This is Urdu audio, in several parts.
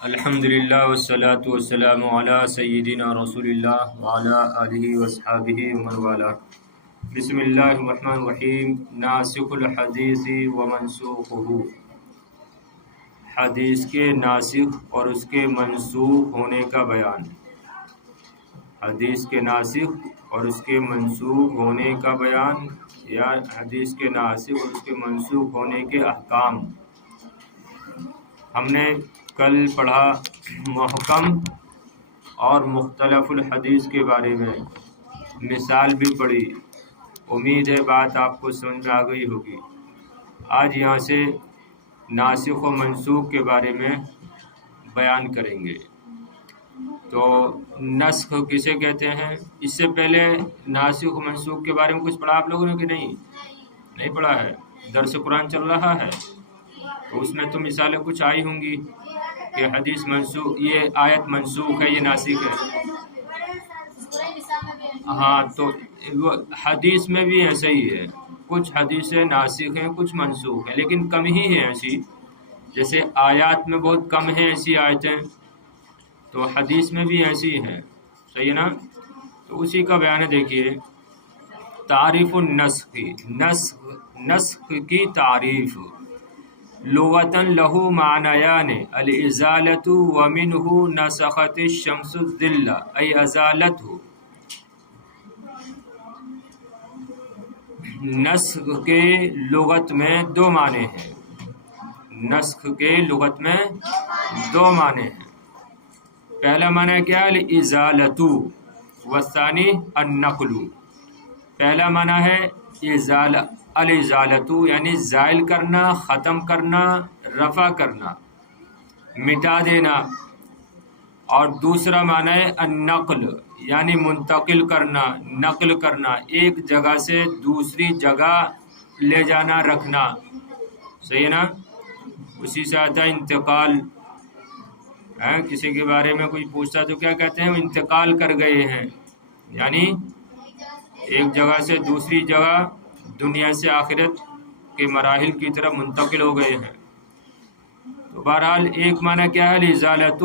الحمدللہ والصلاة والسلام علی سیدنا رسول اللہ وعلی آلہ وصحابہ ومن والہ۔ بسم اللہ الرحمن الرحیم۔ ناسخ الحدیث ومنسوخہ، حدیث کے ناسخ اور اس کے منسوخ ہونے کا بیان۔ حدیث کے ناسخ اور اس کے منسوخ ہونے کا بیان، یا حدیث کے ناسخ اور اس کے منسوخ ہونے کے احکام۔ ہم نے کل پڑھا محکم اور مختلف الحدیث کے بارے میں، مثال بھی پڑھی۔ امید ہے بات آپ کو سمجھ میں آ گئی ہوگی۔ آج یہاں سے ناسخ و منسوخ کے بارے میں بیان کریں گے۔ تو نسخ کسے کہتے ہیں؟ اس سے پہلے ناسخ و منسوخ کے بارے میں کچھ پڑھا آپ لوگوں نے کہ نہیں پڑھا ہے؟ درس قرآن چل رہا ہے تو اس میں تو مثالیں کچھ آئی ہوں گی کہ حدیث منسوخ، یہ آیت منسوخ ہے، یہ ناسخ ہے۔ ہاں، تو حدیث میں بھی ایسا ہی ہے، کچھ حدیثیں ناسخ ہیں، کچھ منسوخ ہیں، لیکن کم ہی ہیں ایسی۔ جیسے آیات میں بہت کم ہیں ایسی آیتیں، تو حدیث میں بھی ایسی ہیں، صحیح ہے نا؟ تو اسی کا بیان ہے۔ دیکھیے تعریف النسخ، نسخ کی تعریف۔ لغتاً لہو معنیان، الازالۃ ومنہ نسخت الشمس الظل ای ازالتہ۔ نسخ کے لغت میں دو معنی ہیں، نسخ کے لغت میں دو معنی ہیں۔ پہلا معنی کیا ہے؟ الازالۃ، والثانی النقل۔ پہلا معنی ہے الازالۃ یعنی زائل کرنا، ختم کرنا، رفع کرنا، مٹا دینا۔ اور دوسرا معنی ہے النقل یعنی منتقل کرنا، نقل کرنا، ایک جگہ سے دوسری جگہ لے جانا، رکھنا، صحیح ہے نا؟ اسی سے آتا ہے انتقال۔ کسی کے بارے میں کوئی پوچھتا تو کیا کہتے ہیں؟ وہ انتقال کر گئے ہیں، یعنی ایک جگہ سے دوسری جگہ، دنیا سے آخرت کے مراحل کی طرف منتقل ہو گئے ہیں۔ تو بہرحال ایک معنی کیا ہے؟ الازالۃ،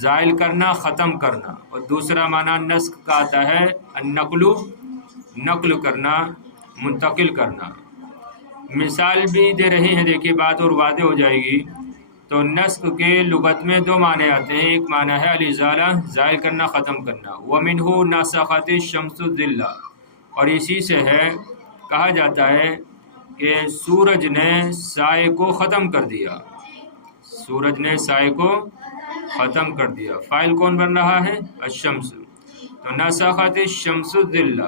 زائل کرنا، ختم کرنا، اور دوسرا معنی نسخ کا آتا ہے النقل، نقل کرنا، منتقل کرنا۔ مثال بھی دے رہے ہیں، دیکھیے بات اور واضح ہو جائے گی۔ تو نسخ کے لغت میں دو معنی آتے ہیں، ایک معنی ہے الازالہ، زائل کرنا، ختم کرنا، ومنہ نسخت الشمس الظل، اور اسی سے ہے، کہا جاتا ہے کہ سورج نے سائے کو ختم کر دیا، سورج نے سائے کو ختم کر دیا۔ فاعل کون بن رہا ہے؟ الشمس۔ تو نسخت الشمس الظل،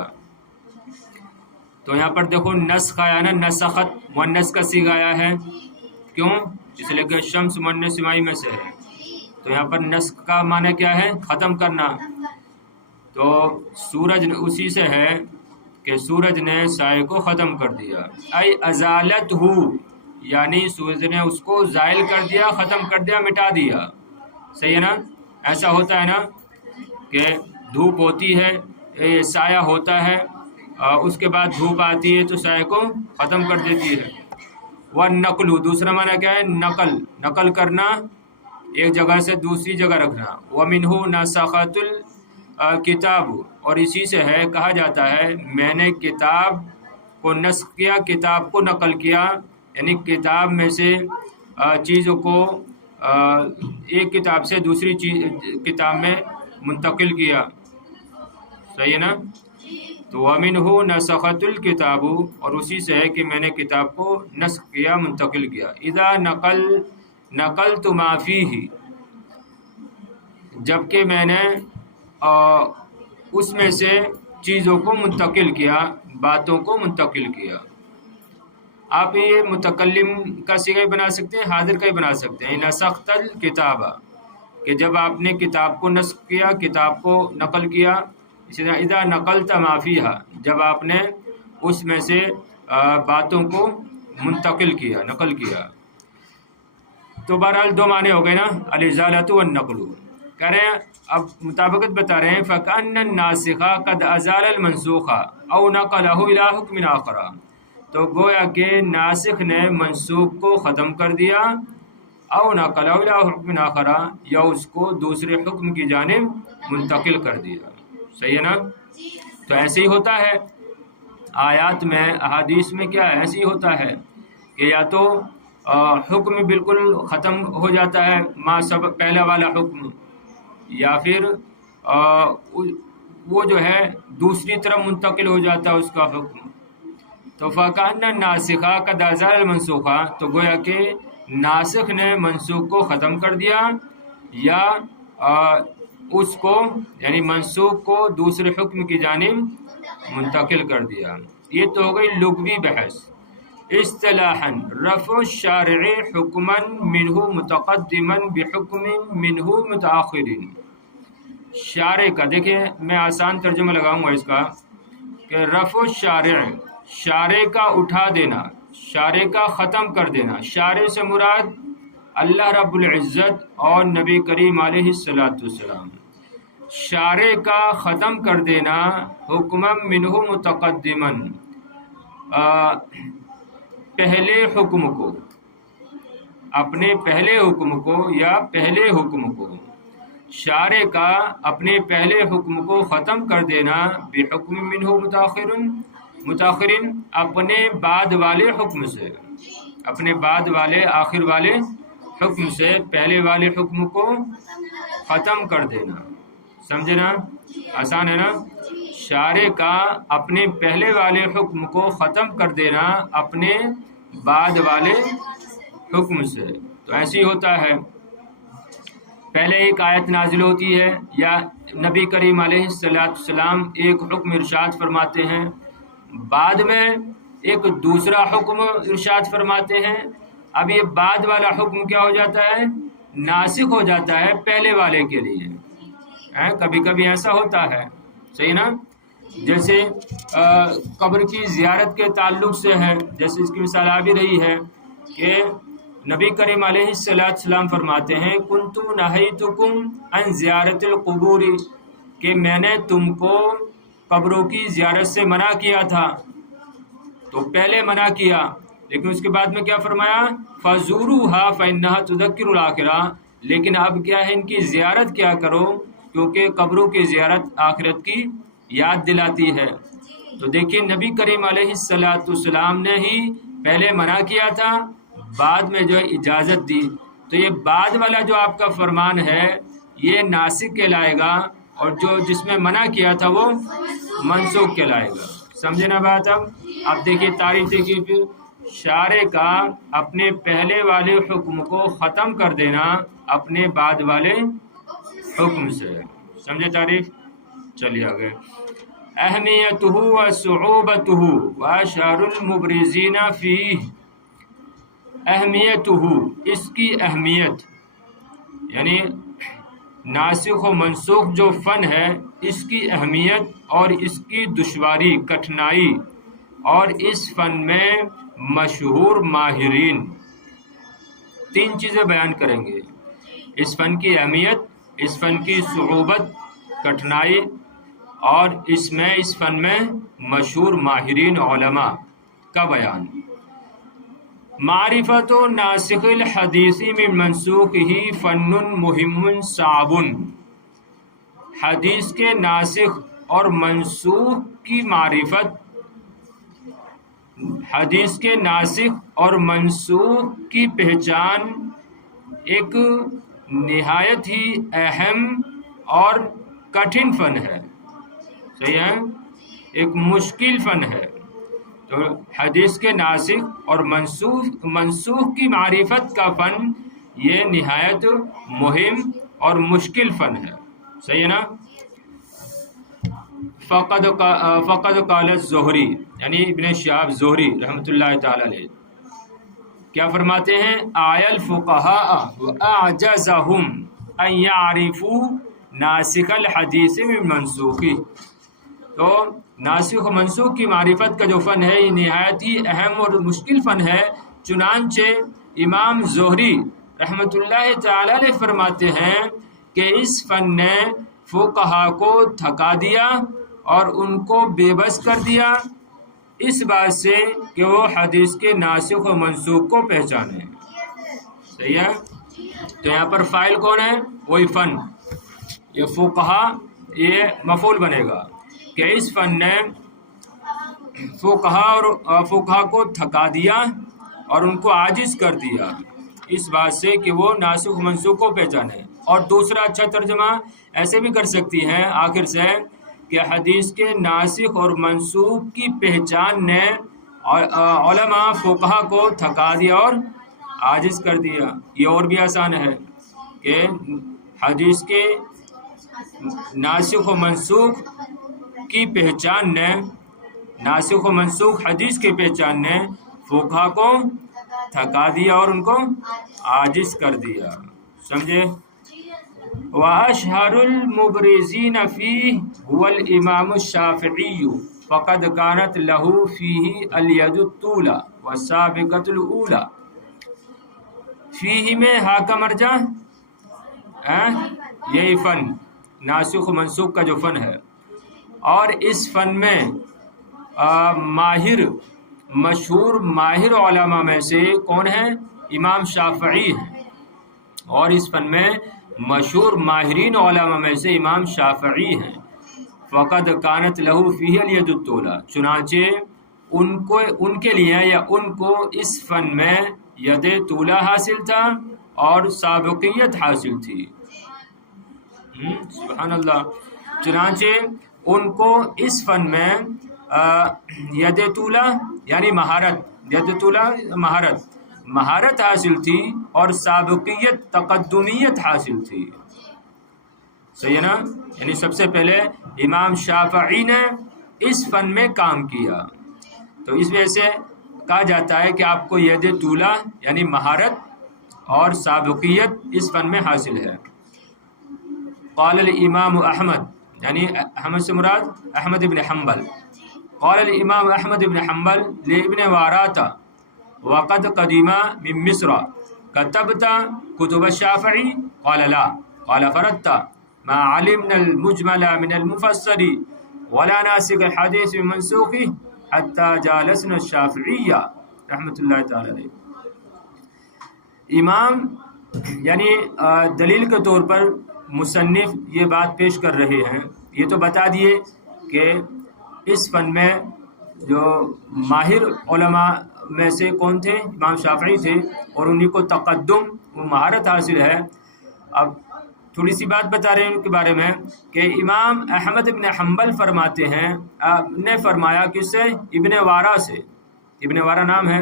تو یہاں پر دیکھو نسخ آیا نا، نسخت مؤنث کا صیغہ آیا ہے، کیوں؟ اس لیے کہ شمس مؤنث سمائی میں سے ہے۔ تو یہاں پر نسخ کا معنی کیا ہے؟ ختم کرنا۔ تو سورج اسی سے ہے کہ سورج نے سائے کو ختم کر دیا، ای ازالتہ یعنی سورج نے اس کو زائل کر دیا، ختم کر دیا، مٹا دیا، صحیح ہے نا؟ ایسا ہوتا ہے نا کہ دھوپ ہوتی ہے، سایہ ہوتا ہے، اس کے بعد دھوپ آتی ہے تو سایہ کو ختم کر دیتی ہے۔ والنقل، دوسرا معنی کیا ہے؟ نقل، نقل کرنا، ایک جگہ سے دوسری جگہ رکھنا۔ ومنہ نسخت الکتاب، اور اسی سے ہے، کہا جاتا ہے میں نے کتاب کو نسخ کیا، کتاب کو نقل کیا، یعنی کتاب میں سے چیزوں کو ایک کتاب سے دوسری کتاب میں منتقل کیا، صحیح ہے نا؟ تو وَمِنْهُ نَسَخَتُ الْكِتَابُ، اور اسی سے ہے کہ میں نے کتاب کو نسخ کیا، منتقل کیا۔ اِذَا نَقَلْتُ مَا فِيهِ، جبکہ میں نے اس میں سے چیزوں کو منتقل کیا، باتوں کو منتقل کیا۔ آپ یہ متکلم کا صیغہ بنا سکتے ہیں، حاضر کا ہی بنا سکتے ہیں، نسخت الکتاب، کہ جب آپ نے کتاب کو نسخ کیا، کتاب کو نقل کیا۔ اسی طرح اذا نقلت ما فیہا، جب آپ نے اس میں سے باتوں کو منتقل کیا، نقل کیا۔ تو بہرحال دو معنی ہو گئے نا، الازالۃ والنقل۔ کہہ رہے ہیں اب مطابقت بتا رہے ہیں، فَكَأَنَّ النَّاسِخَ قَدْ أَزَالَ الْمَنْسُوخَ أَوْ نَقَلَهُ إِلَىٰ حُكْمٍ آخَرَ، تو گویا کہ ناسخ نے منسوخ کو ختم کر دیا، او نقلہ الی حکم آخر، یا اس کو دوسرے حکم کی جانب منتقل کر دیا. صحیح ہے نا؟ تو ایسے ہی ہوتا ہے آیات میں، احادیث میں کیا ایسے ہی ہوتا ہے کہ یا تو حکم بالکل ختم ہو جاتا ہے ما سب پہلا والا حکم، یا پھر وہ جو ہے دوسری طرف منتقل ہو جاتا ہے اس کا حکم. تو فَكَأَنَّ النَّاسِخَ قَدْ أَزَالَ الْمَنْسُوخَ، تو گویا کہ ناسخ نے منسوخ کو ختم کر دیا، یا اس کو یعنی منسوخ کو دوسرے حکم کی جانب منتقل کر دیا. یہ تو ہو گئی لغوی بحث. اصطلاحاً رفع الشارع حکما منہ متقدما بحکم منہ متاخر. شارع کا دیکھیں میں آسان ترجمہ لگاؤں گا اس کا کہ رفع الشارع، شارع کا اٹھا دینا، شارع کا ختم کر دینا. شارع سے مراد اللہ رب العزت اور نبی کریم علیہ السلام. شارع کا ختم کر دینا حکما منہ متقدما، پہلے حکم کو، اپنے پہلے حکم کو یا پہلے حکم کو، شارع کا اپنے پہلے حکم کو ختم کر دینا بحکم منہ متاخرین، اپنے بعد والے حکم سے، اپنے بعد والے آخر والے حکم سے پہلے والے حکم کو ختم کر دینا. سمجھے نا؟ آسان ہے نا؟ شارع کا اپنے پہلے والے حکم کو ختم کر دینا اپنے بعد والے حکم سے. تو ایسے ہی ہوتا ہے، پہلے ایک آیت نازل ہوتی ہے یا نبی کریم علیہ السلام ایک حکم ارشاد فرماتے ہیں، بعد میں ایک دوسرا حکم ارشاد فرماتے ہیں. اب یہ بعد والا حکم کیا ہو جاتا ہے؟ ناسخ ہو جاتا ہے پہلے والے کے لیے. کبھی کبھی ایسا ہوتا ہے. صحیح نا؟ جیسے قبر کی زیارت کے تعلق سے ہے، جیسے اس کی مثال آ بھی رہی ہے کہ نبی کریم علیہ السلام فرماتے ہیں کنت نہیتکم عن زیارت القبور، کہ میں نے تم کو قبروں کی زیارت سے منع کیا تھا. تو پہلے منع کیا، لیکن اس کے بعد میں کیا فرمایا؟ فَزُورُوهَا فَإِنَّهَا تُذَكِّرُ الْآخِرَةَ، لیکن اب کیا ہے ان کی زیارت کیا کرو کیونکہ قبروں کی زیارت آخرت کی یاد دلاتی ہے. تو دیکھیں نبی کریم علیہ السلام نے ہی پہلے منع کیا تھا، بعد میں جو اجازت دی. تو یہ بعد والا جو آپ کا فرمان ہے یہ ناسخ کہلائے گا، اور جو جس میں منع کیا تھا وہ منسوخ کہلائے گا. سمجھے نا بات؟ اب دیکھیے تعریف دیکھیے پھر، شارع کا اپنے پہلے والے حکم کو ختم کر دینا اپنے بعد والے حکم سے. سمجھے تعریف؟ چلیے آگے. اہمیتہ و صعوبتہ و اشار المبرزین فیہ. اہمیتہ، اس کی اہمیت، یعنی ناسخ و منسوخ جو فن ہے اس کی اہمیت اور اس کی دشواری کٹھنائی، اور اس فن میں مشہور ماہرین. تین چیزیں بیان کریں گے: اس فن کی اہمیت، اس فن کی صعوبت کٹھنائی، اور اس فن میں مشہور ماہرین علماء کا بیان. معرفت و ناسخ الحدیث من منسوخ ہی فن مہم صعب. حدیث کے ناسخ اور منسوخ کی معرفت، حدیث کے ناسخ اور منسوخ کی پہچان ایک نہایت ہی اہم اور کٹھن فن ہے. صحیح ہے؟ ایک مشکل فن ہے. تو حدیث کے ناسخ اور منسوخ کی معرفت کا فن یہ نہایت مہم اور مشکل فن ہے. صحیح ہے نا؟ فقد قال الزہری، یعنی ابن شہاب زہری رحمۃ اللہ تعالی علیہ کیا فرماتے ہیں؟ آیا الفقہاء واعجزہم ان یعرفوا ناسخ الحدیث من منسوخی. تو ناسخ و منسوخ کی معرفت کا جو فن ہے یہ نہایت ہی اہم اور مشکل فن ہے. چنانچہ امام زہری رحمۃ اللہ تعالی علیہ فرماتے ہیں کہ اس فن نے فقہا کو تھکا دیا اور ان کو بے بس کر دیا اس بات سے کہ وہ حدیث کے ناسخ و منسوخ کو پہچانے. صحیح ہے؟ تو یہاں پر فاعل کون ہے؟ وہی فن، یہ فقہا، یہ مفعول بنے گا کہ اس فن نے فقہا کو تھکا دیا اور ان کو عاجز کر دیا اس بات سے کہ وہ ناسخ و منسوخ کو پہچانے۔ اور دوسرا اچھا ترجمہ ایسے بھی کر سکتی ہیں آخر سے کہ حدیث کے ناسخ اور منسوخ کی پہچان نے علماء فقہا کو تھکا دیا اور عاجز کر دیا۔ یہ اور بھی آسان ہے کہ حدیث کے ناسخ و منسوخ کی پہچان نے، ناسخ و منسوخ حدیث کی پہچان نے فقہا کو تھکا دیا اور ان کو عاجز کر دیا۔ سمجھے؟ وَأَشْهَرُ الْمُبْرِزِينَ فِيهِ هُوَ الْإِمَامُ الشَّافِعِيُّ فَقَدْ كَانَتْ لَهُ فِيهِ الْيَدُ الطُّولَى وَالسَّابِقَةُ الْأُولَى۔ فِيهِ میں ہا کا مرجع یہی فن ناسخ و منسوخ کا جو فن ہے، اور اس فن میں ماہر، مشہور ماہر علماء میں سے کون ہے؟ امام شافعی ہیں، اور اس فن میں مشہور ماہرین علماء میں سے امام شافعی ہیں۔ فقد کانت لہو فیہ الید الطولی، چنانچہ ان کے لیے یا ان کو اس فن میں ید طولہ حاصل تھا اور سابقیت حاصل تھی۔ سبحان اللہ۔ چنانچہ ان کو اس فن میں ید طولہ یعنی مہارت، ید طولہ مہارت حاصل تھی اور سابقیت، تقدمیت حاصل تھی۔ صحیح ہے نا؟ یعنی سب سے پہلے امام شافعی نے اس فن میں کام کیا، تو اس وجہ سے کہا جاتا ہے کہ آپ کو ید طولہ یعنی مہارت اور سابقیت اس فن میں حاصل ہے۔ قال الامام احمد، یعنی احمد سے مراد احمد ابن حنبل، قال الامام احمد ابن حنبل لابن واراتا وقد قدیم من مصر كتبت كتب الشافعي؟ قال لا، قال فردت ما علمنا المجمل من المفسر ولا ناسخ الحديث من منسوخه حتى جالسنا الشافعية رحمۃ اللہ تعالی علیہ۔ امام یعنی دلیل کے طور پر مصنف یہ بات پیش کر رہے ہیں، یہ تو بتا دیے کہ اس فن میں جو ماہر علماء میں سے کون تھے؟ امام شافعی تھے، اور انہی کو تقدم و مہارت حاصل ہے۔ اب تھوڑی سی بات بتا رہے ہیں ان کے بارے میں کہ امام احمد ابن حنبل فرماتے ہیں، نے فرمایا کس سے؟ ابن وارا سے، ابن وارا نام ہے۔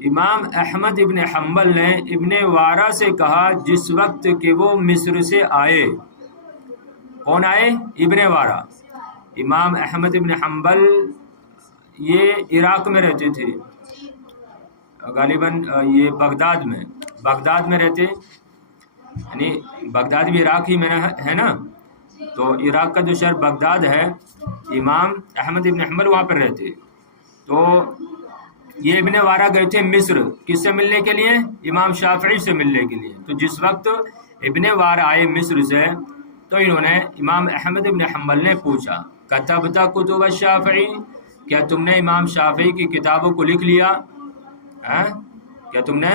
امام احمد ابن حنبل نے ابن وارا سے کہا جس وقت کہ وہ مصر سے آئے۔ کون آئے؟ ابن وارا۔ امام احمد ابن حنبل یہ عراق میں رہتے تھے، غالباً یہ بغداد میں رہتے، یعنی بغداد بھی عراق ہی میں ہے نا، تو عراق کا جو شہر بغداد ہے، امام احمد ابن حنبل وہاں پر رہتے۔ تو یہ ابن وارا گئے تھے مصر، کس سے ملنے کے لیے؟ امام شافعی سے ملنے کے لیے۔ تو جس وقت ابن وارا آئے مصر سے تو انہوں نے امام احمد ابن حنبل نے پوچھا کتبت کتب الشافعی، کیا تم نے امام شافعی کی کتابوں کو لکھ لیا؟ کیا تم نے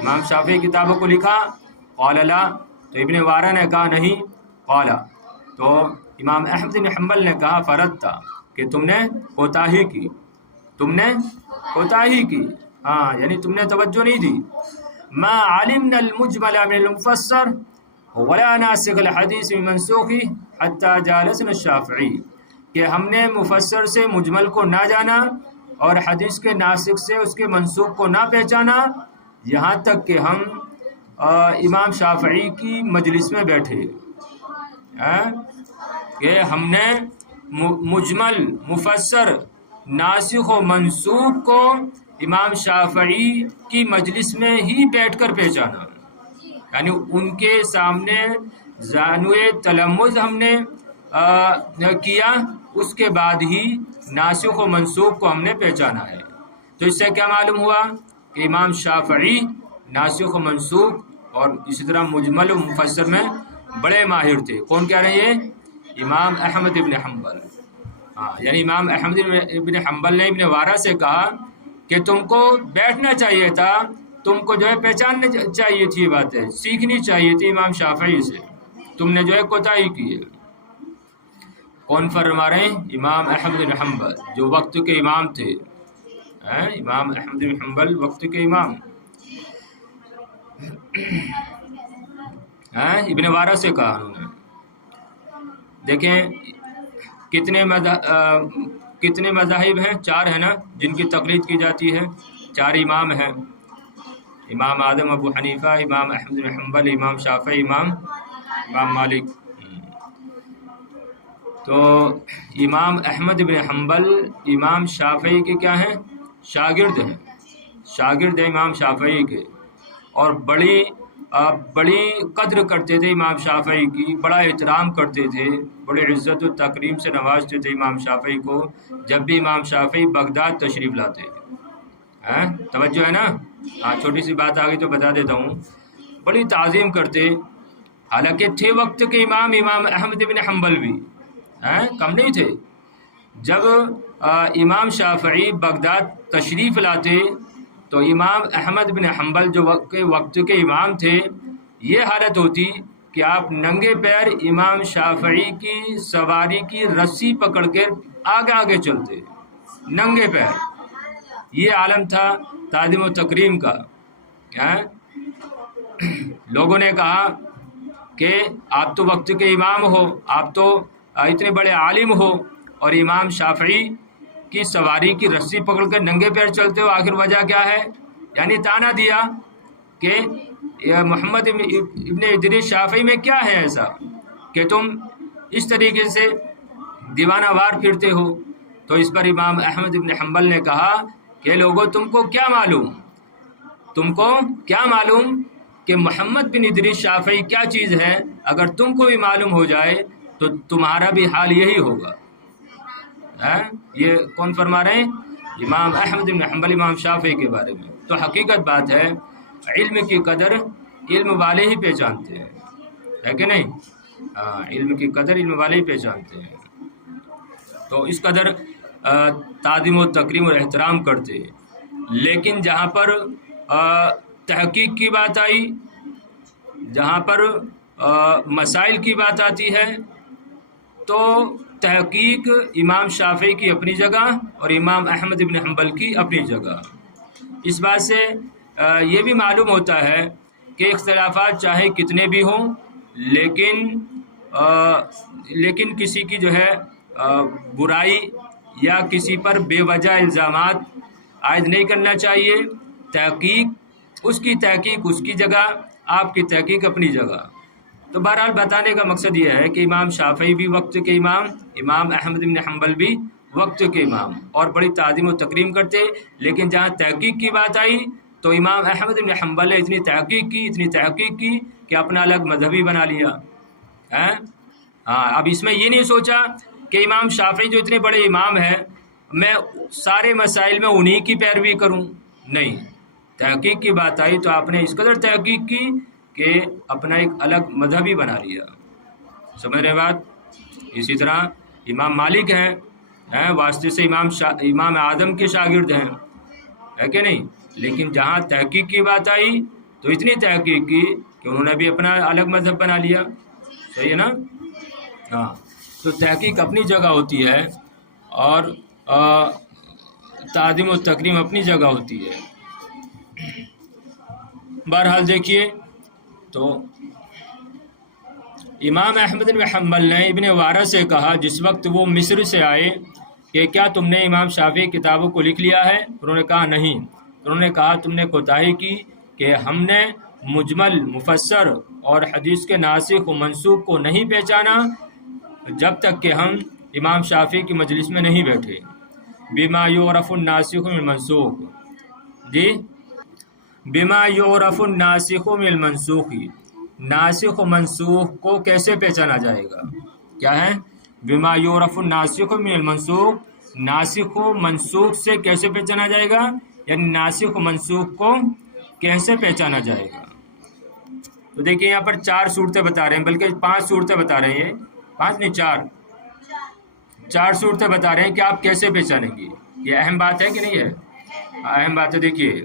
امام شافعی کی کتابوں کو لکھا؟ قال لا، تو ابن وارا نے کہا نہیں۔ قال، تو امام احمد بن حنبل نے کہا فردت، کہ تم نے کوتاہی کی، ہاں یعنی تم نے توجہ نہیں دی۔ ما علمنا المجمل من المفسر ولا ناسخ الحدیث من منسوخه حتى جالسنا الشافعی، کہ ہم نے مفسر سے مجمل کو نہ جانا اور حدیث کے ناسخ سے اس کے منسوخ کو نہ پہچانا یہاں تک کہ ہم امام شافعی کی مجلس میں بیٹھے، کہ ہم نے مجمل، مفسر، ناسخ و منسوخ کو امام شافعی کی مجلس میں ہی بیٹھ کر پہچانا، یعنی ان کے سامنے زانوئے تلمذ ہم نے کیا، اس کے بعد ہی ناسخ و منسوخ کو ہم نے پہچانا ہے۔ تو اس سے کیا معلوم ہوا کہ امام شافعی ناسخ و منسوخ اور اسی طرح مجمل و مفسر میں بڑے ماہر تھے۔ کون کہہ رہے ہیں؟ امام احمد ابن حنبل۔ یعنی امام احمد ابن حنبل نے ابن وارا سے کہا کہ تم کو بیٹھنا چاہیے تھا تم کو جو ہے پہچاننا چاہیے تھی، یہ باتیں سیکھنی چاہیے تھی امام شافعی سے، تم نے جو ہے کوتاہی کی ہے۔ کون فرما رہے ہیں؟ امام احمد بن حنبل جو وقت کے امام تھے، امام احمد بن حنبل وقت کے امام، ابن وارہ سے کہا انہوں نے۔ دیکھیں کتنے مذاہب ہیں؟ 4 ہیں نا جن کی تقلید کی جاتی ہے، 4 امام ہیں، امام اعظم ابو حنیفہ، امام احمد بن حنبل، امام شافعی، امام مالک۔ تو امام احمد بن حنبل امام شافعی کے کیا ہیں؟ شاگرد ہیں، شاگرد ہیں امام شافعی کے، اور بڑی قدر کرتے تھے امام شافعی کی، بڑا احترام کرتے تھے، بڑے عزت و تکریم سے نوازتے تھے امام شافعی کو جب بھی امام شافعی بغداد تشریف لاتے۔ توجہ ہے نا؟ چھوٹی سی بات آگئی تو بتا دیتا ہوں، بڑی تعظیم کرتے، حالانکہ تھے وقت کے امام احمد بن حنبل بھی کم نہیں تھے۔ جب امام شافعی بغداد تشریف لاتے تو امام احمد بن حنبل جو وقت کے امام تھے، یہ حالت ہوتی کہ آپ ننگے پیر امام شافعی کی سواری کی رسی پکڑ کے آگے چلتے، ننگے پیر۔ یہ عالم تھا تعظیم و تکریم کا۔ لوگوں نے کہا کہ آپ تو وقت کے امام ہو، آپ تو اتنے بڑے عالم ہو، اور امام شافعی کی سواری کی رسی پکڑ کر ننگے پیر چلتے ہو، آخر وجہ کیا ہے؟ یعنی تانا دیا کہ محمد ابن ادریس شافعی میں کیا ہے ایسا کہ تم اس طریقے سے دیوانہ وار پھرتے ہو؟ تو اس پر امام احمد ابن حنبل نے کہا کہ لوگوں تم کو کیا معلوم کہ محمد بن ادریس شافعی کیا چیز ہے؟ اگر تم کو بھی معلوم ہو جائے تو تمہارا بھی حال یہی ہوگا۔ یہ کون فرما رہے ہیں؟ امام احمد بن حنبل امام شافعی کے بارے میں۔ تو حقیقت بات ہے، علم کی قدر علم والے ہی پہچانتے ہیں، ہے کہ نہیں؟ علم کی قدر علم والے ہی پہچانتے ہیں۔ تو اس قدر تعظیم و تکریم اور احترام کرتے ہیں۔ لیکن جہاں پر تحقیق کی بات آئی، جہاں پر مسائل کی بات آتی ہے، تو تحقیق امام شافعی کی اپنی جگہ اور امام احمد بن حنبل کی اپنی جگہ۔ اس بات سے یہ بھی معلوم ہوتا ہے کہ اختلافات چاہے کتنے بھی ہوں، لیکن کسی کی جو ہے برائی یا کسی پر بے وجہ الزامات عائد نہیں کرنا چاہیے۔ تحقیق اس کی جگہ، آپ کی تحقیق اپنی جگہ۔ تو بہرحال بتانے کا مقصد یہ ہے کہ امام شافعی بھی وقت کے امام، امام احمد بن حنبل بھی وقت کے امام، اور بڑی تعظیم و تکریم کرتے۔ لیکن جہاں تحقیق کی بات آئی تو امام احمد بن حنبل نے اتنی تحقیق کی کہ اپنا الگ مذہبی بنا لیا۔ اب اس میں یہ نہیں سوچا کہ امام شافعی جو اتنے بڑے امام ہیں، میں سارے مسائل میں انہی کی پیروی کروں، نہیں۔ تحقیق کی بات آئی تو آپ نے اس قدر تحقیق کی کہ اپنا ایک الگ مذہبی بنا لیا۔ سمجھ رہے بات؟ اسی طرح امام مالک ہیں، واسطے سے امام اعظم کے شاگرد ہیں، ہے کہ نہیں؟ لیکن جہاں تحقیق کی بات آئی تو اتنی تحقیق کی کہ انہوں نے بھی اپنا الگ مذہب بنا لیا۔ صحیح ہے نا؟ تو تحقیق اپنی جگہ ہوتی ہے اور تعظیم و تکریم اپنی جگہ ہوتی ہے۔ بہرحال دیکھیے، تو امام احمد بن حنبل نے ابن وارہ سے کہا جس وقت وہ مصر سے آئے کہ کیا تم نے امام شافعی کتابوں کو لکھ لیا ہے؟ انہوں نے کہا نہیں۔ انہوں نے کہا تم نے کوتاہی کی کہ ہم نے مجمل، مفسر اور حدیث کے ناسخ و منسوخ کو نہیں پہچانا جب تک کہ ہم امام شافعی کی مجلس میں نہیں بیٹھے۔ بما یعرف الناسخ من المنسوخ، جی بما یعرف الناسخ من المنسوخ، ناسخ و منسوخ کو کیسے پہچانا جائے گا؟ کیا ہے؟ بما یعرف الناسخ من المنسوخ، ناسخ و منسوخ سے کیسے پہچانا جائے گا، یعنی ناسخ و منسوخ کو کیسے پہچانا جائے گا؟ تو دیکھیں یہاں پر 4 صورتیں بتا رہے ہیں، بلکہ 5 صورتیں بتا رہے ہیں، 5 نہیں 4 صورتیں بتا رہے ہیں کہ آپ کیسے پہچانیں گے۔ یہ اہم بات ہے کہ نہیں ہے؟ اہم بات ہے۔ دیکھیے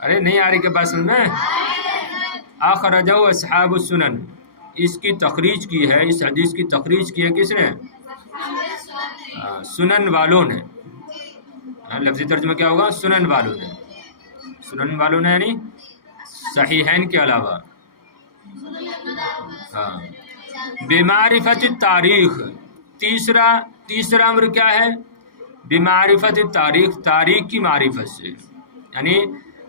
ارے نہیں آ رہی کے پاس میں اخرجہ اصحاب السنن، اس کی تخریج کی ہے، اس حدیث کی تخریج کی ہے کس نے؟ سنن والوں نے. لفظی ترجمہ کیا ہوگا؟ سنن والوں نے. سنن والوں نے یعنی صحیحین کے علاوہ. ہاں. بمعرفت التاریخ، تیسرا امر کیا ہے؟ بمعرفت التاریخ، تاریخ کی معرفت سے، یعنی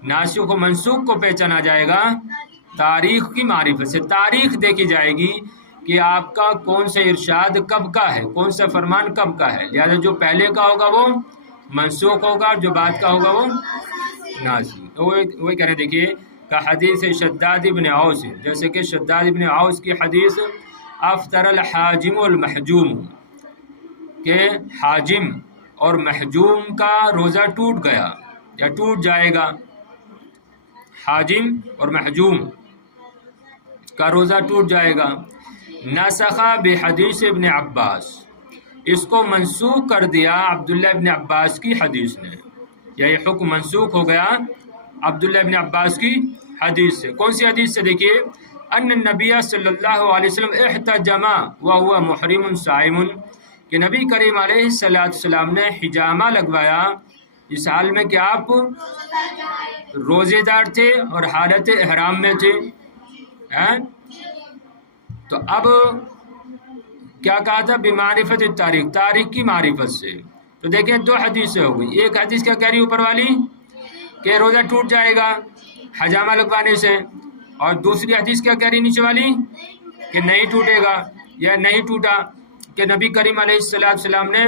ناسخ و منسوخ کو پہچانا جائے گا تاریخ کی معرفت سے. تاریخ دیکھی جائے گی کہ آپ کا کون سا ارشاد کب کا ہے، کون سا فرمان کب کا ہے. لہذا جو پہلے کا ہوگا وہ منسوخ ہوگا، جو بعد کا ہوگا وہ ناسخ. تو وہی کہہ رہے ہیں، دیکھیے کہ حدیث شداد ابن اوس، جیسے کہ شداد ابن اوس کی حدیث افطر الحاجم والمحجوم، کہ حاجم اور محجوم کا روزہ ٹوٹ گیا یا ٹوٹ جائے گا. حاجم اور محجوم کا روزہ ٹوٹ جائے گا. نسخ بحدیث ابن عباس، اس کو منسوخ کر دیا عبداللہ ابن عباس کی حدیث نے، یا یہ حکم منسوخ ہو گیا عبداللہ ابن عباس کی حدیث سے. کون سی حدیث سے؟ دیکھیے، ان النبی صلی اللہ علیہ وسلم احتجم وهو محرم صائم، کہ نبی کریم علیہ السلام نے حجامہ لگوایا اس حال میں کہ آپ روزے دار تھے اور حالت احرام میں تھے. تو اب کیا کہا تھا؟ بمعرفت التاریخ، تاریخ کی معرفت سے. تو دیکھیں دو حدیثیں ہو گئی. ایک حدیث کیا کہہ رہی اوپر والی کہ روزہ ٹوٹ جائے گا حجامہ لگوانے سے، اور دوسری حدیث کیا کہہ رہی نیچے والی کہ نہیں ٹوٹے گا یا نہیں ٹوٹا، کہ نبی کریم علیہ السلام نے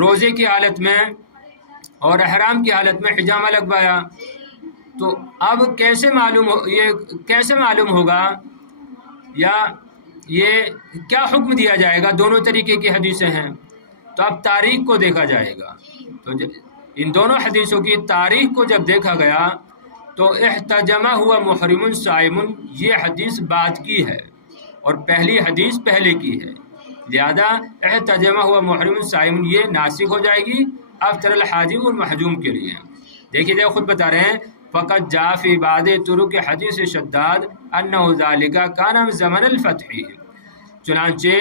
روزے کی حالت میں اور احرام کی حالت میں حجامہ لگوایا. تو اب یہ کیسے معلوم ہوگا، یا یہ کیا حکم دیا جائے گا؟ دونوں طریقے کی حدیثیں ہیں. تو اب تاریخ کو دیکھا جائے گا. تو ان دونوں حدیثوں کی تاریخ کو جب دیکھا گیا تو احتجمہ ہوا محرم صائم، یہ حدیث بعد کی ہے اور پہلی حدیث پہلے کی ہے. لہذا احتجمہ ہوا محرم صائم یہ ناسخ ہو جائے گی افطر الحاجم والمحجوم کے لیے. دیکھیے خود بتا رہے ہیں، فقط جاء فی بعض طرق حدیث شداد انہ ذالک کان زمن الفتح، چنانچہ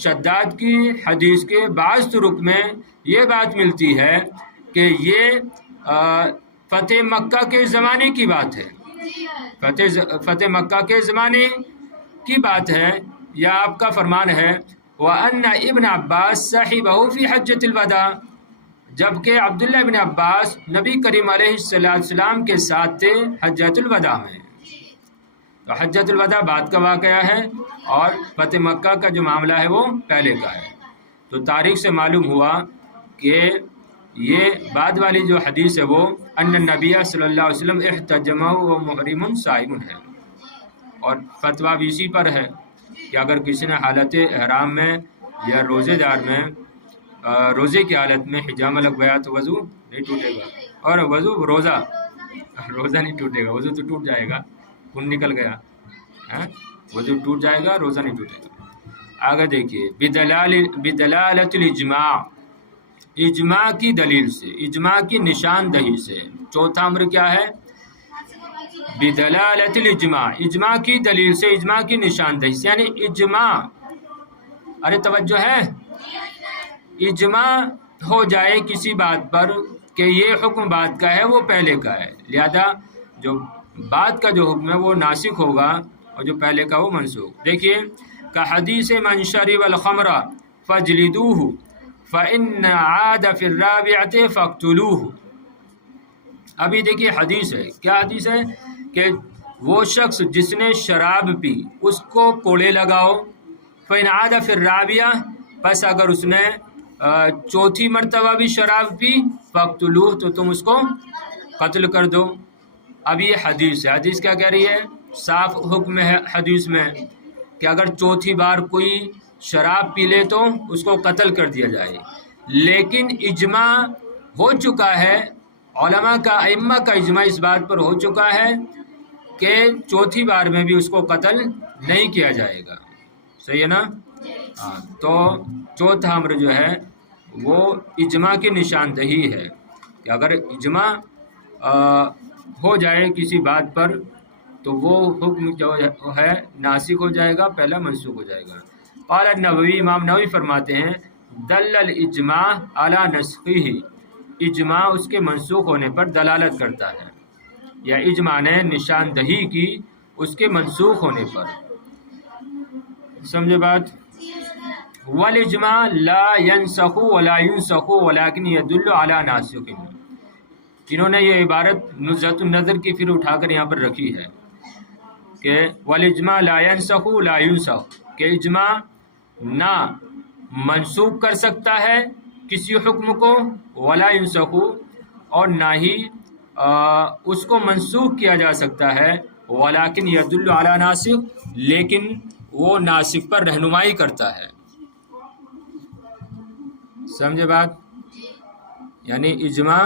شداد کی حدیث کے بعض طرق میں یہ بات ملتی ہے کہ یہ فتح مکہ کے زمانے کی بات ہے، فتح مکہ کے زمانے کی بات ہے، یا آپ کا فرمان ہے وَأَنَّ ابن عباس صَحِبَهُ فی حجۃ الوداع، جبکہ عبداللہ ابن عباس نبی کریم علیہ السلام کے ساتھ تھے حجۃ الوداع میں. تو حجۃ الوداع بعد کا واقعہ ہے اور فتح مکہ کا جو معاملہ ہے وہ پہلے کا ہے. تو تاریخ سے معلوم ہوا کہ یہ بعد والی جو حدیث ہے وہ ان النبی صلی اللہ علیہ وسلم احتجمہ و محرم صائم ہے، اور فتویٰ بھی اسی پر ہے کہ اگر کسی نے حالت احرام میں یا روزے دار میں روزے کی حالت میں حجامہ لگوایا تو وضو نہیں ٹوٹے گا، اور روزہ نہیں ٹوٹے گا. وضو تو ٹوٹ جائے گا، خون نکل گیا، وضو ٹوٹ جائے گا، روزہ نہیں ٹوٹے گا. آگے دیکھیے بدلالت الاجماع، اجماع کی دلیل سے، اجماع کی نشاندہی سے. چوتھا امر کیا ہے؟ بدلالت الاجماع، اجماع کی دلیل سے، اجماع کی نشاندہی سے. یعنی اجماع، ارے توجہ ہے، اجماع ہو جائے کسی بات پر کہ یہ حکم بعد کا ہے وہ پہلے کا ہے، لہذا جو بعد کا جو حکم ہے وہ ناسخ ہوگا اور جو پہلے کا وہ منسوخ. دیکھیے کہ حدیث من شرب الخمر فجلدوه فإن عاد في الرابعة فاقتلوه. ابھی دیکھیے حدیث ہے، کیا حدیث ہے؟ کہ وہ شخص جس نے شراب پی اس کو کوڑے لگاؤ. فإن عاد في الرابعة، پس اگر اس نے چوتھی مرتبہ بھی شراب پی فاقتلوه، تو تم اس کو قتل کر دو. اب یہ حدیث ہے، حدیث کیا کہہ رہی ہے؟ صاف حکم ہے حدیث میں کہ اگر چوتھی بار کوئی شراب پی لے تو اس کو قتل کر دیا جائے. لیکن اجماع ہو چکا ہے، علماء کا، ائمہ کا اجماع اس بات پر ہو چکا ہے کہ چوتھی بار میں بھی اس کو قتل نہیں کیا جائے گا. صحیح ہے نا؟ ہاں. تو چوتھا امر جو ہے وہ اجماع کی نشاندہی ہے کہ اگر اجماع ہو جائے کسی بات پر تو وہ حکم جو ہے ناسخ ہو جائے گا، پہلا منسوخ ہو جائے گا۔ قال النووی، امام نووی فرماتے ہیں دل الاجماع علی نسخہ، اجماع اس کے منسوخ ہونے پر دلالت کرتا ہے، یا اجماع نے نشاندہی کی اس کے منسوخ ہونے پر۔ سمجھے بات؟ والاجماع لا ينسخ ولا ينسخ ولكن يدل على ناسخ، انہوں نے یہ عبارت نزہۃ النظر کی پھر اٹھا کر یہاں پر رکھی ہے کہ والاجماع لا ينسخ ولا ينسخ، کہ اجماع نہ منسوخ کر سکتا ہے کسی حکم کو، ولا ينسخ، اور نہ ہی اس کو منسوخ کیا جا سکتا ہے، ولكن يدل على ناسخ، لیکن وہ ناسخ پر رہنمائی کرتا ہے۔ سمجھے بات؟ یعنی اجماع،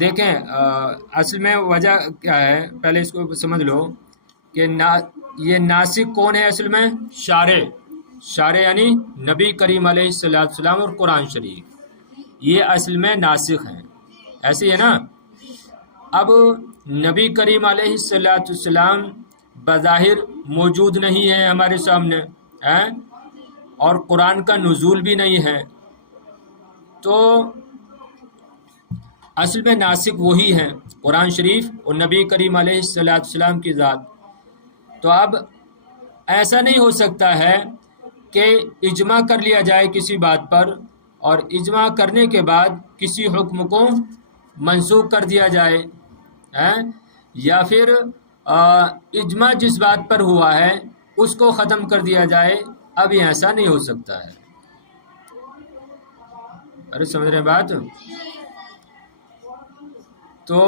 دیکھیں اصل میں وجہ کیا ہے، پہلے اس کو سمجھ لو کہ یہ ناسخ کون ہے اصل میں؟ شارع یعنی نبی کریم علیہ السلام اور قرآن شریف، یہ اصل میں ناسخ ہیں، ایسے ہی ہے نا۔ اب نبی کریم علیہ السلام بظاہر موجود نہیں ہے ہمارے سامنے، اور قرآن کا نزول بھی نہیں ہے، تو اصل میں ناسخ وہی ہیں، قرآن شریف اور نبی کریم علیہ السلام کی ذات۔ تو اب ایسا نہیں ہو سکتا ہے کہ اجماع کر لیا جائے کسی بات پر، اور اجماع کرنے کے بعد کسی حکم کو منسوخ کر دیا جائے، یا پھر اجماع جس بات پر ہوا ہے اس کو ختم کر دیا جائے۔ اب یہ ایسا نہیں ہو سکتا ہے۔ ارے سمجھ رہے ہیں بات؟ تو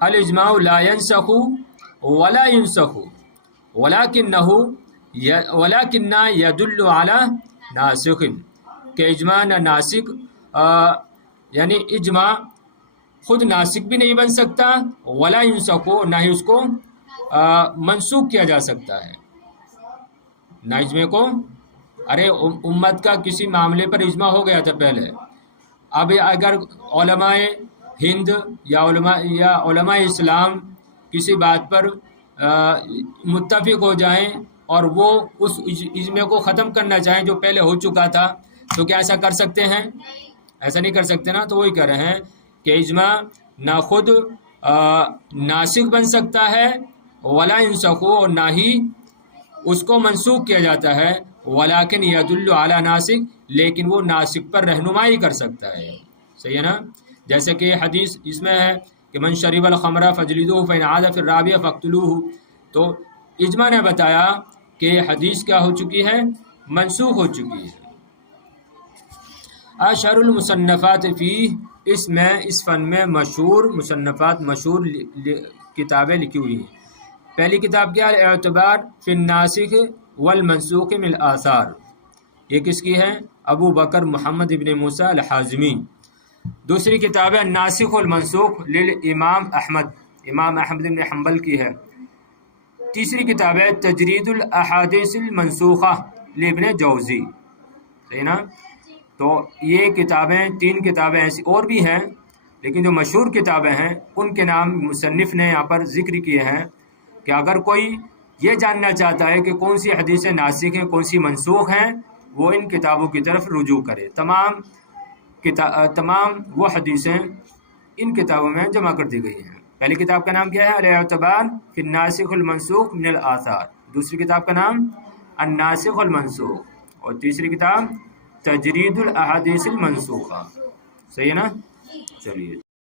الاجماع لا ينسخ ولا ينسخ ولكن يدل على ناسخ، کہ اجماع نہ ناسخ، یعنی اجماع خود ناسخ بھی نہیں بن سکتا، ولا ينسخ، نہ ہی اس کو منسوخ کیا جا سکتا ہے۔ نہ اجماع کو، ارے امت کا کسی معاملے پر اجماع ہو گیا تھا پہلے، اب اگر علماء ہند یا علماء اسلام کسی بات پر متفق ہو جائیں اور وہ اس اجماع کو ختم کرنا چاہیں جو پہلے ہو چکا تھا، تو کیا ایسا کر سکتے ہیں؟ ایسا نہیں کر سکتے نا۔ تو وہی کہہ رہے ہیں کہ اجماع نہ خود ناسخ بن سکتا ہے، ولا ينسخ، اور نہ ہی اس کو منسوخ کیا جاتا ہے، ولیکن یدل علی ناسخ، لیکن وہ ناسخ پر رہنمائی کر سکتا ہے۔ صحیح ہے نا؟ جیسے کہ حدیث اس میں ہے کہ من شرب الخمر فجلدوہ فإن عاد فی الرابعہ فاقتلوہ، تو اجماع نے بتایا کہ حدیث کیا ہو چکی ہے؟ منسوخ ہو چکی ہے۔ اشہر المصنفات فیہ، اس فن میں مشہور مصنفات، مشہور کتابیں لکھی ہوئی ہیں۔ پہلی کتاب کیا ہے؟ اعتبار فی الناسخ والمنسوخ من الآثار، یہ کس کی ہے؟ ابو بکر محمد ابن موسیٰ الحازمی۔ دوسری کتاب ہے الناسخ والمنسوخ للامام احمد، امام احمد بن حنبل کی ہے۔ تیسری کتاب ہے تجرید الاحادیث المنسوخہ لابن جوزی، صحیح نا؟ تو یہ کتابیں، تین کتابیں ایسی اور بھی ہیں، لیکن جو مشہور کتابیں ہیں ان کے نام مصنف نے یہاں پر ذکر کیے ہیں کہ اگر کوئی یہ جاننا چاہتا ہے کہ کون سی حدیثیں ناسخ ہیں کون سی منسوخ ہیں، وہ ان کتابوں کی طرف رجوع کرے۔ تمام وہ حدیثیں ان کتابوں میں جمع کر دی گئی ہیں۔ پہلی کتاب کا نام کیا ہے؟ الاعتبار فی الناسخ والمنسوخ من الآثار، دوسری کتاب کا نام الناسخ والمنسوخ، اور تیسری کتاب تجرید الاحادیث المنسوخہ۔ صحیح ہے نا؟ چلیے۔